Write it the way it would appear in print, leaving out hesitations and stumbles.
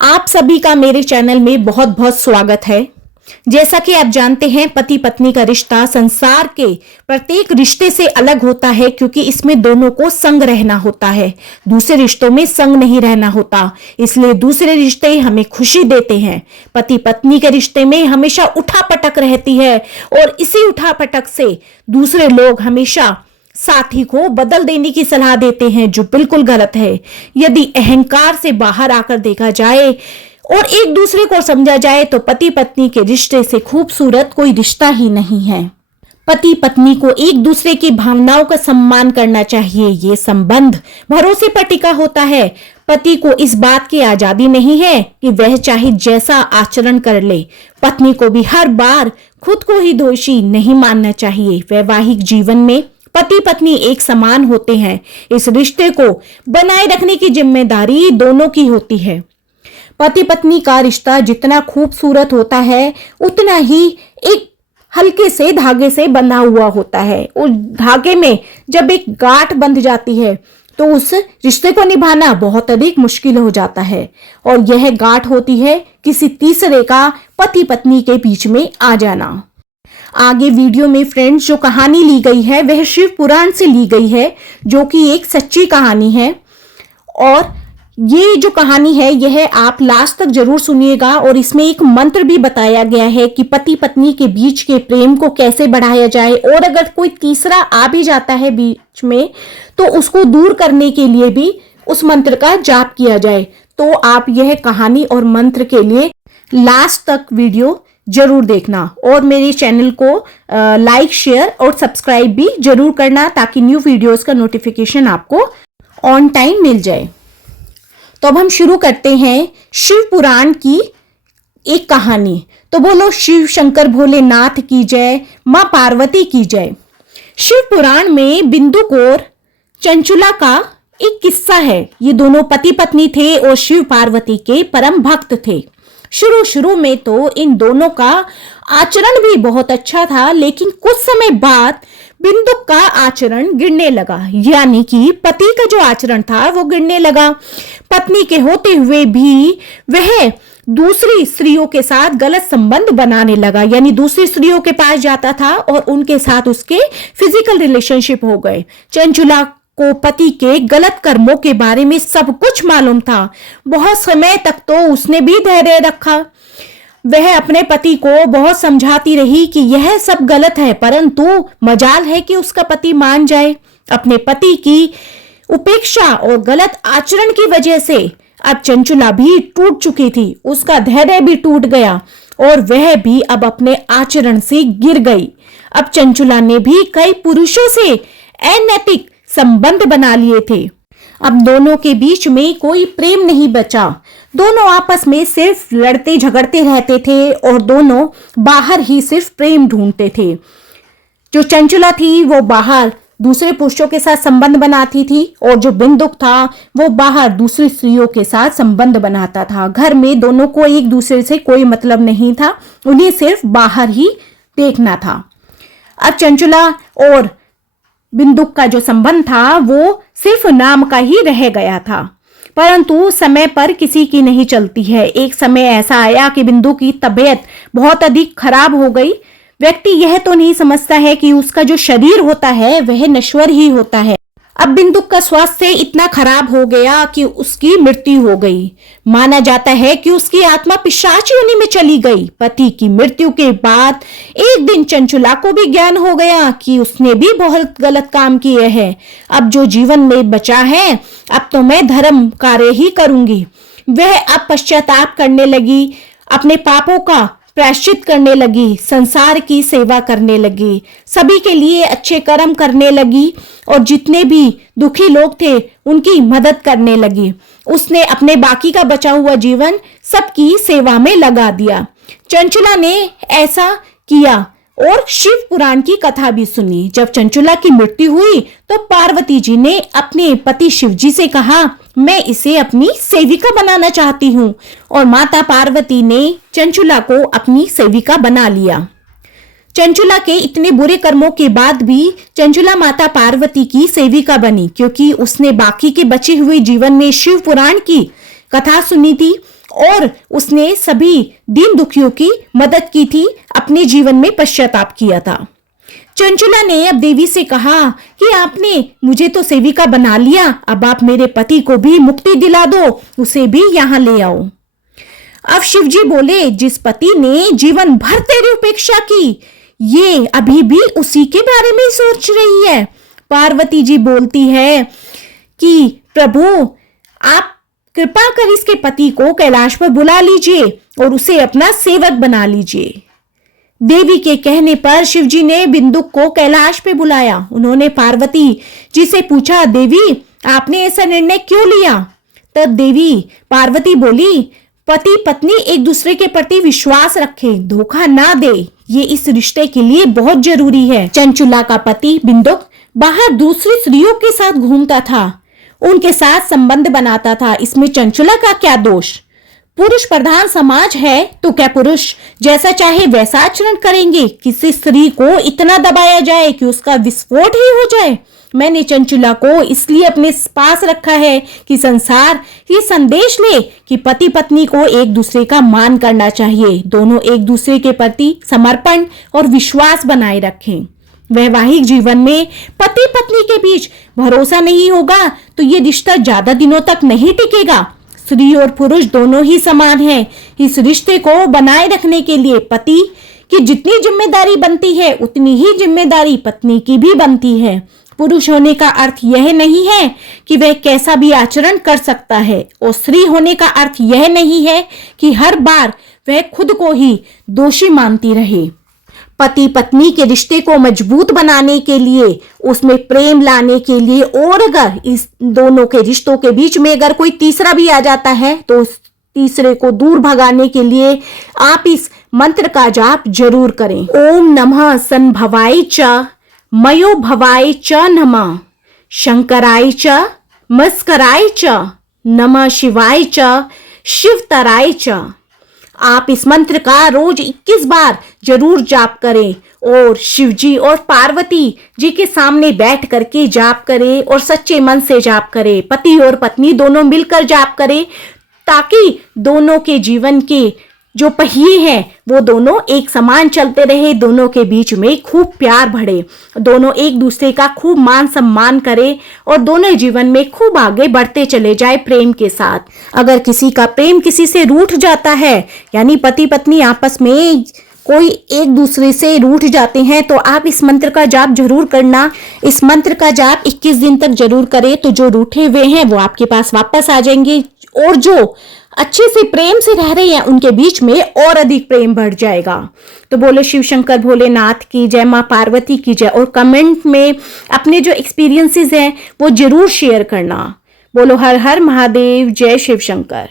आप सभी का मेरे चैनल में बहुत बहुत स्वागत है। जैसा कि आप जानते हैं, पति पत्नी का रिश्ता संसार के प्रत्येक रिश्ते से अलग होता है, क्योंकि इसमें दोनों को संग रहना होता है। दूसरे रिश्तों में संग नहीं रहना होता, इसलिए दूसरे रिश्ते हमें खुशी देते हैं। पति पत्नी के रिश्ते में हमेशा उठापटक रहती है और इसी उठापटक से दूसरे लोग हमेशा साथी को बदल देने की सलाह देते हैं, जो बिल्कुल गलत है। यदि अहंकार से बाहर आकर देखा जाए और एक दूसरे को समझा जाए तो पति पत्नी के रिश्ते से खूबसूरत कोई रिश्ता ही नहीं है। पति पत्नी को एक दूसरे की भावनाओं का सम्मान करना चाहिए। ये संबंध भरोसे पर टिका होता है। पति को इस बात की आजादी नहीं है कि वह चाहे जैसा आचरण कर ले। पत्नी को भी हर बार खुद को ही दोषी नहीं मानना चाहिए। वैवाहिक जीवन में पति पत्नी एक समान होते हैं। इस रिश्ते को बनाए रखने की जिम्मेदारी दोनों की होती है। पति पत्नी का रिश्ता जितना खूबसूरत होता है, उतना ही एक हल्के से धागे से बंधा हुआ होता है। उस धागे में जब एक गांठ बंध जाती है तो उस रिश्ते को निभाना बहुत अधिक मुश्किल हो जाता है, और यह गांठ होती है किसी तीसरे का पति पत्नी के बीच में आ जाना। आगे वीडियो में फ्रेंड्स जो कहानी ली गई है वह शिव पुराण से ली गई है, जो कि एक सच्ची कहानी है। और ये जो कहानी है यह आप लास्ट तक जरूर सुनिएगा। और इसमें एक मंत्र भी बताया गया है कि पति पत्नी के बीच के प्रेम को कैसे बढ़ाया जाए, और अगर कोई तीसरा आ भी जाता है बीच में तो उसको दूर करने के लिए भी उस मंत्र का जाप किया जाए। तो आप यह कहानी और मंत्र के लिए लास्ट तक वीडियो जरूर देखना, और मेरे चैनल को लाइक शेयर और सब्सक्राइब भी जरूर करना, ताकि न्यू वीडियोस का नोटिफिकेशन आपको ऑन टाइम मिल जाए। तो अब हम शुरू करते हैं शिव पुराण की एक कहानी। तो बोलो शिव शंकर भोलेनाथ की जय, मां पार्वती की जय। शिव पुराण में बिंदुक और चंचुला का एक किस्सा है। ये दोनों पति पत्नी थे और शिव पार्वती के परम भक्त थे। शुरू में तो इन दोनों का आचरण भी बहुत अच्छा था, लेकिन कुछ समय बाद बिंदुक का आचरण गिरने लगा, यानी कि पति का जो आचरण था वो गिरने लगा। पत्नी के होते हुए भी वह दूसरी स्त्रियों के साथ गलत संबंध बनाने लगा, यानी दूसरी स्त्रियों के पास जाता था और उनके साथ उसके फिजिकल रिलेशनशिप हो गए। चंचुला को पति के गलत कर्मों के बारे में सब कुछ मालूम था। बहुत समय तक तो उसने भी धैर्य रखा। वह अपने पति को बहुत समझाती रही कि यह सब गलत है, परंतु मजाल है कि उसका पति मान जाए। अपने पति की उपेक्षा और गलत आचरण की वजह से अब चंचुला भी टूट चुकी थी। उसका धैर्य भी टूट गया और वह भी अब अपने आचरण से गिर गई। अब चंचुला ने भी कई पुरुषों से अनैतिक संबंध बना लिए थे। अब दोनों के बीच में कोई प्रेम नहीं बचा। दोनों आपस में सिर्फ लड़ते झगड़ते रहते थे और दोनों बाहर ही सिर्फ प्रेम ढूंढते थे। जो चंचुला थी वो बाहर दूसरे पुरुषों के साथ संबंध बनाती थी, और जो बिंदुक था वो बाहर दूसरी स्त्रियों के साथ संबंध बनाता था। घर में दोनों को एक दूसरे से कोई मतलब नहीं था, उन्हें सिर्फ बाहर ही देखना था। अब चंचुला और बिंदुक का जो संबंध था वो सिर्फ नाम का ही रह गया था, परंतु समय पर किसी की नहीं चलती है। एक समय ऐसा आया कि बिंदु की तबीयत बहुत अधिक खराब हो गई। व्यक्ति यह तो नहीं समझता है कि उसका जो शरीर होता है वह नश्वर ही होता है। अब बिंदुक का स्वास्थ्य इतना खराब हो गया कि उसकी मृत्यु हो गई। माना जाता है कि उसकी आत्मा पिशाच योनि में चली गई। पति की मृत्यु के बाद एक दिन चंचुला को भी ज्ञान हो गया कि उसने भी बहुत गलत काम किए हैं। अब जो जीवन में बचा है, अब तो मैं धर्म कार्य ही करूंगी। वह अब पश्चाताप करने लगी, अपने पापों का प्रायश्चित करने लगी, संसार की सेवा करने लगी, सभी के लिए अच्छे कर्म करने लगी, और जितने भी दुखी लोग थे उनकी मदद करने लगी। उसने अपने बाकी का बचा हुआ जीवन सबकी सेवा में लगा दिया। चंचुला ने ऐसा किया और शिव पुराण की कथा भी सुनी। जब चंचुला की मृत्यु हुई तो पार्वती जी ने अपने पति शिव जी से कहा, मैं इसे अपनी सेविका बनाना चाहती हूँ, और माता पार्वती ने चंचुला को अपनी सेविका बना लिया। चंचुला के इतने बुरे कर्मों के बाद भी चंचुला माता पार्वती की सेविका बनी, क्योंकि उसने बाकी के बचे हुए जीवन में शिव पुराण की कथा सुनी थी और उसने सभी दीन दुखियों की मदद की थी, अपने जीवन में पश्चाताप किया था। चंचला ने अब देवी से कहा कि आपने मुझे तो सेविका बना लिया, अब आप मेरे पति को भी मुक्ति दिला दो, उसे भी यहाँ ले आओ। अब शिवजी बोले, जिस पति ने जीवन भर तेरी उपेक्षा की, ये अभी भी उसी के बारे में सोच रही है। पार्वती जी बोलती है कि प्रभु, आप कृपा कर इसके पति को कैलाश पर बुला लीजिए और उसे अपना सेवक बना लीजिए। देवी के कहने पर शिवजी ने बिंदुक को कैलाश पे बुलाया। उन्होंने पार्वती जी से पूछा, देवी आपने ऐसा निर्णय क्यों लिया? तब देवी पार्वती बोली, पति पत्नी एक दूसरे के प्रति विश्वास रखे, धोखा ना दे, ये इस रिश्ते के लिए बहुत जरूरी है। चंचुला का पति बिंदुक बाहर दूसरी स्त्रियों के साथ घूमता था, उनके साथ संबंध बनाता था, इसमें चंचुला का क्या दोष? पुरुष प्रधान समाज है तो क्या पुरुष जैसा चाहे वैसा आचरण करेंगे? किसी स्त्री को इतना दबाया जाए कि उसका विस्फोट ही हो जाए? मैंने चंचुला को इसलिए अपने पास रखा है कि संसार ये संदेश ले कि पति पत्नी को एक दूसरे का मान करना चाहिए, दोनों एक दूसरे के प्रति समर्पण और विश्वास बनाए रखें। वैवाहिक जीवन में पति पत्नी के बीच भरोसा नहीं होगा तो ये रिश्ता ज्यादा दिनों तक नहीं टिकेगा। स्त्री और पुरुष दोनों ही समान हैं। इस रिश्ते को बनाए रखने के लिए पति की जितनी जिम्मेदारी बनती है उतनी ही जिम्मेदारी पत्नी की भी बनती है। पुरुष होने का अर्थ यह नहीं है कि वह कैसा भी आचरण कर सकता है, और स्त्री होने का अर्थ यह नहीं है कि हर बार वह खुद को ही दोषी मानती रहे। पति पत्नी के रिश्ते को मजबूत बनाने के लिए, उसमें प्रेम लाने के लिए, और अगर इस दोनों के रिश्तों के बीच में अगर कोई तीसरा भी आ जाता है तो उस तीसरे को दूर भगाने के लिए आप इस मंत्र का जाप जरूर करें। ओम नमः संभवाय च मयो भवाय च नमः शंकराय च मस्कराय च नमः शिवाय च शिवतराय च। आप इस मंत्र का रोज 21 बार जरूर जाप करें और शिवजी और पार्वती जी के सामने बैठ करके जाप करें और सच्चे मन से जाप करें। पति और पत्नी दोनों मिलकर जाप करें ताकि दोनों के जीवन के जो पहिए हैं वो दोनों एक समान चलते रहे, दोनों के बीच में खूब प्यार बढ़े, दोनों एक दूसरे का खूब मान सम्मान करें और दोनों जीवन में खूब आगे बढ़ते चले जाए प्रेम के साथ। अगर किसी का प्रेम किसी से रूठ जाता है, यानी पति पत्नी आपस में कोई एक दूसरे से रूठ जाते हैं, तो आप इस मंत्र का जाप जरूर करना। इस मंत्र का जाप 21 दिन तक जरूर करें, तो जो रूठे हुए हैं वो आपके पास वापस आ जाएंगे और जो अच्छे से प्रेम से रह रहे हैं उनके बीच में और अधिक प्रेम बढ़ जाएगा। तो बोलो शिव शंकर भोलेनाथ की जय, माँ पार्वती की जय, और कमेंट में अपने जो एक्सपीरियंसेस हैं वो जरूर शेयर करना। बोलो हर हर महादेव, जय शिव शंकर।